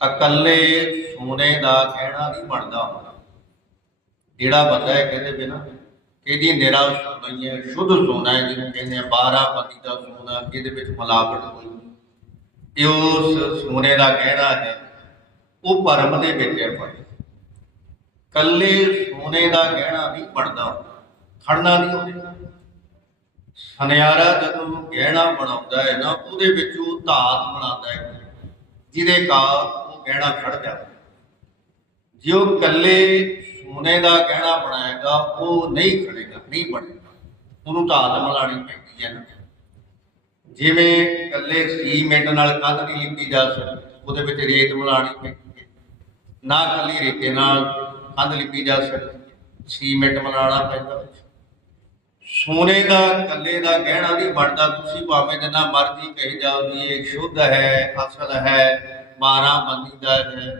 ਇਕੱਲੇ ਸੋਨੇ ਦਾ ਗਹਿਣਾ ਨਹੀਂ ਬਣਦਾ ਹੁੰਦਾ। ਜਿਹੜਾ ਬੰਦਾ ਹੈ ਕਹਿੰਦੇ ਬਿਨਾ ਇਹਦੀ ਨਿਰਾ ਸੋਨਾ ਹੈ, ਸ਼ੁੱਧ ਸੋਨਾ ਹੈ, ਜਿਹਨੂੰ ਕਹਿੰਦੇ ਆ 12 ਪਤੀ ਦਾ ਸੋਨਾ ਇਹਦੇ ਵਿੱਚ ਮਿਲਾਵਟ ਕੋਈ ਇਹ ਉਸ ਸੋਨੇ ਦਾ ਗਹਿਣਾ ਹੈ, ਉਹ ਭਰਮ ਦੇ ਵਿੱਚ ਹੈ ਭਾਈ। ਕੱਲੇ ਸੋਨੇ ਦਾ ਗਹਿਣਾ ਨਹੀਂ ਬਣਦਾ ਖੜਨਾ ਨਹੀਂ ਹੁੰਦਾ ਸੁਨਿਆਰਾ ਜਦੋਂ ਗਹਿਣਾ ਬਣਾਉਂਦਾ ਹੈ ਨਾ, ਉਹਦੇ ਵਿੱਚ ਉਹ ਧਾਤ ਬਣਾਉਂਦਾ ਹੈ। ਜਿਹਦੇ ਕਾ ਗਹਿਣਾ ਖੜ ਜਾਂਦਾ ਜੇ ਉਹ ਕੱਲੇ ਸੋਨੇ ਦਾ ਗਹਿਣਾ ਬਣਾਏਗਾ, ਉਹ ਨਹੀਂ ਖੜੇਗਾ, ਨਹੀਂ ਬਣੇਗਾ। ਉਹਨੂੰ ਧਾਤ ਮਿਲਾਣੀ ਪੈਂਦੀ ਹੈ ਜਿਵੇਂ ਕੱਲੇ ਸੀਮੈਂਟ ਨਾਲ ਕੰਧ ਨਹੀਂ ਲਿਪੀ ਜਾ ਸਕਦੀ, ਉਹਦੇ ਵਿੱਚ ਰੇਤ ਮਿਲਾਣੀ ਪੈਂਦੀ ਹੈ। ਨਾ ਕੱਲੀ ਰੇਤੇ ਨਾਲ ਕੰਧ ਲਿਪੀ ਜਾ ਸਕਦੀ ਸੀਮੈਂਟ ਮਿਲਾਣਾ ਪੈਂਦਾ ਸੋਨੇ ਦਾ ਕੱਲੇ ਦਾ ਗਹਿਣਾ ਨਹੀਂ ਬਣਦਾ। ਤੁਸੀਂ ਭਾਵੇਂ ਜਿੰਨਾ ਮਰਜ਼ੀ ਕਹੀ ਜਾਓ ਵੀ ਇਹ ਸ਼ੁੱਧ ਹੈ ਅਸਲ ਹੈ 12 ਬੰਦੀ ਦਾ ਹੈ।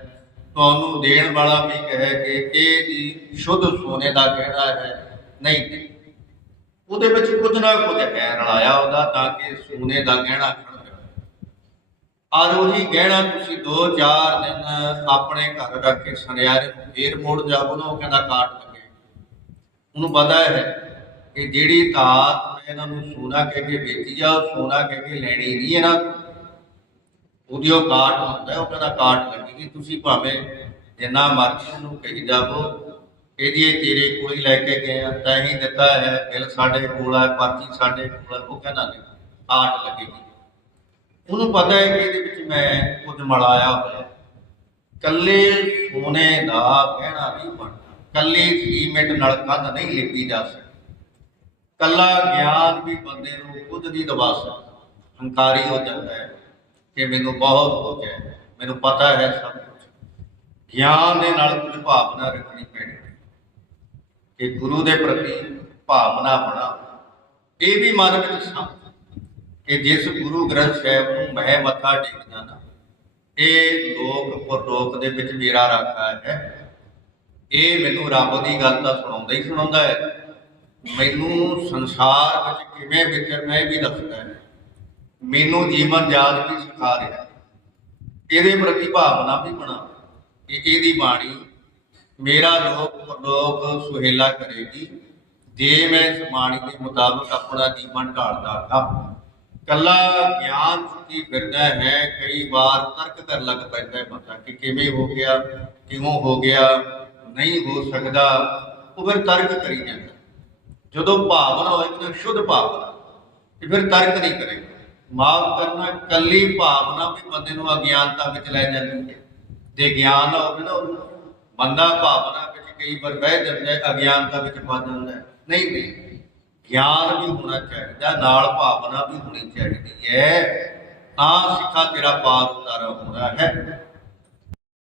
ਤੁਹਾਨੂੰ ਦੇਣ ਵਾਲਾ ਵੀ ਕਹੇ ਕਿ ਇਹ ਜੀ ਸ਼ੁੱਧ ਸੋਨੇ ਦਾ ਗਹਿਣਾ ਹੈ। ਨਹੀਂ ਉਹਦੇ ਵਿੱਚ ਕੁਝ ਨਾ ਕੁਝ ਹੈ ਰਲਾਇਆ ਉਹਦਾ ਤਾਂ ਕਿ ਸੋਨੇ ਦਾ ਗਹਿਣਾ ਔਰ ਉਹੀ ਗਹਿਣਾ ਤੁਸੀਂ 2-4 ਦਿਨ ਆਪਣੇ ਘਰ ਰੱਖ ਕੇ ਸੁਨਿਆਰੇ ਨੂੰ ਫੇਰ ਮੋੜ ਜਾਵੋ ਨਾ, ਉਹ ਕਹਿੰਦਾ ਕਾਟ ਲੱਗੇ। ਉਹਨੂੰ ਪਤਾ ਹੈ ਕਿ ਜਿਹੜੀ ਧਾਤ ਮੈਂ ਇਹਨਾਂ ਨੂੰ ਸੋਨਾ ਕਹਿ ਕੇ ਵੇਚੀ ਆ ਸੋਨਾ ਕਹਿ ਕੇ ਲੈਣੀ ਨਹੀਂ ਇਹਨਾਂ ਉਹਦੀ ਉਹ ਕਾਟ ਹੁੰਦਾ, ਉਹ ਕਹਿੰਦਾ ਕਾਟ ਲੱਗੇਗੀ ਤੁਸੀਂ ਭਾਵੇਂ ਜਿੰਨਾ ਮਰਜ਼ੀ ਉਹਨੂੰ ਕਹੀ ਜਾਵੋ, ਇਹਦੀ ਇਹ ਤੇਰੇ ਕੋਲ ਹੀ ਲੈ ਕੇ ਗਏ ਆ, ਤਾਂ ਹੀ ਦਿੱਤਾ ਹੈ ਬਿੱਲ ਸਾਡੇ ਕੋਲ ਹੈ ਪਰਚੀ ਸਾਡੇ ਕੋਲ ਉਹ ਕਹਿੰਦਾ ਨਹੀਂ, ਕਾਟ ਲੱਗੇਗੀ ਉਹਨੂੰ ਪਤਾ ਹੈ ਕਿ ਇਹਦੇ ਵਿੱਚ ਮੈਂ ਕੁਝ ਮਲਾਇਆ ਹੋਇਆ। ਹੈ। ਕੱਲੇ ਸੋਨੇ ਦਾ ਕਹਿਣਾ ਨਹੀਂ ਬਣਦਾ, ਕੱਲੇ ਸੀਮੈਂਟ ਨਾਲ ਕੰਧ ਨਹੀਂ ਲਿਪੀ ਜਾ ਸਕਦੀ। ਕੱਲਾ ਗਿਆਨ ਵੀ ਬੰਦੇ ਨੂੰ ਕੁਝ ਦੀ ਦਵਾ ਸਕਦਾ, ਹੰਕਾਰੀ ਹੋ ਜਾਂਦਾ ਹੈ। ਕਿ ਮੈਨੂੰ ਬਹੁਤ ਹੋ ਗਿਆ। ਹੈ, ਮੈਨੂੰ ਪਤਾ ਹੈ ਸਭ ਕੁਝ ਗਿਆਨ ਦੇ ਨਾਲ ਕੁਝ ਭਾਵਨਾ ਰੱਖਣੀ ਪੈਣੀ। ਹੈ ਕਿ ਗੁਰੂ ਦੇ ਪ੍ਰਤੀ ਭਾਵਨਾ ਬਣਾ ਇਹ ਵੀ ਮਨ ਵਿੱਚ ਸਮਝ। ਕਿ ਜਿਸ ਗੁਰੂ ਗ੍ਰੰਥ ਸਾਹਿਬ ਨੂੰ ਮੈਂ ਮੱਥਾ ਟੇਕਦਾ ਨਾ ਇਹ ਲੋਕ ਪਰਲੋਕ ਦੇ ਵਿੱਚ ਮੇਰਾ ਰਾਖਾ ਹੈ। ਇਹ ਮੈਨੂੰ ਰੱਬ ਦੀ ਗੱਲ ਤਾਂ ਸੁਣਾਉਂਦਾ ਹੀ ਸੁਣਾਉਂਦਾ ਹੈ। ਮੈਨੂੰ ਸੰਸਾਰ ਵਿੱਚ ਕਿਵੇਂ ਵਿਚਰਨਾ ਇਹ ਵੀ ਦੱਸਦਾ ਹੈ। ਮੈਨੂੰ ਜੀਵਨ ਜਾਚ ਵੀ ਸਿਖਾ ਰਿਹਾ ਇਹਦੇ ਪ੍ਰਤੀ ਭਾਵਨਾ ਵੀ ਬਣਾ ਕਿ ਇਹਦੀ ਬਾਣੀ ਮੇਰਾ ਲੋਕ ਪਰਲੋਕ ਸੁਹੇਲਾ ਕਰੇਗੀ। ਜੇ ਮੈਂ ਇਸ ਬਾਣੀ ਦੇ ਮੁਤਾਬਕ ਆਪਣਾ ਜੀਵਨ ਢਾਲਦਾ ਹਾਂ ਕੱਲਾ ਗਿਆਨ ਦੀ ਫਿਰਦਾ ਹੈ, ਕਈ ਵਾਰ ਤਰਕ ਕਰਨ ਲੱਗ ਪੈਂਦਾ ਹੈ ਬੰਦਾ ਕਿ ਕਿਵੇਂ ਹੋ ਗਿਆ, ਕਿਉਂ ਹੋ ਗਿਆ, ਨਹੀਂ ਹੋ ਸਕਦਾ, ਉਹ ਫਿਰ ਤਰਕ ਕਰੀ ਜਾਂਦਾ। ਜਦੋਂ ਭਾਵਨਾ ਹੋਏ ਤਾਂ ਸ਼ੁੱਧ ਭਾਵਨਾ, ਤੇ ਫਿਰ ਤਰਕ ਨਹੀਂ ਕਰੇਗਾ। ਮਾਫ ਕਰਨਾ ਕੱਲੀ ਭਾਵਨਾ ਵੀ ਬੰਦੇ ਨੂੰ ਅਗਿਆਨਤਾ ਵਿੱਚ ਲੈ ਜਾਂਦੀ ਹੈ। ਜੇ ਗਿਆਨ ਹੋਵੇ ਨਾ ਬੰਦਾ ਭਾਵਨਾ ਵਿੱਚ ਕਈ ਵਾਰ ਬਹਿ ਜਾਂਦਾ ਹੈ, ਅਗਿਆਨਤਾ ਵਿੱਚ ਫਸ ਜਾਂਦਾ ਹੈ। ਨਹੀਂ ਨਹੀਂ, ਗਿਆਨ ਵੀ ਹੋਣਾ ਚਾਹੀਦਾ, ਨਾਲ ਭਾਵਨਾ ਵੀ ਹੋਣੀ ਚਾਹੀਦੀ ਹੈ। ਤਾਂ ਸਿੱਖਾ ਤੇਰਾ ਪਾਰ ਉਤਾਰਾ ਹੋਣਾ ਹੈ।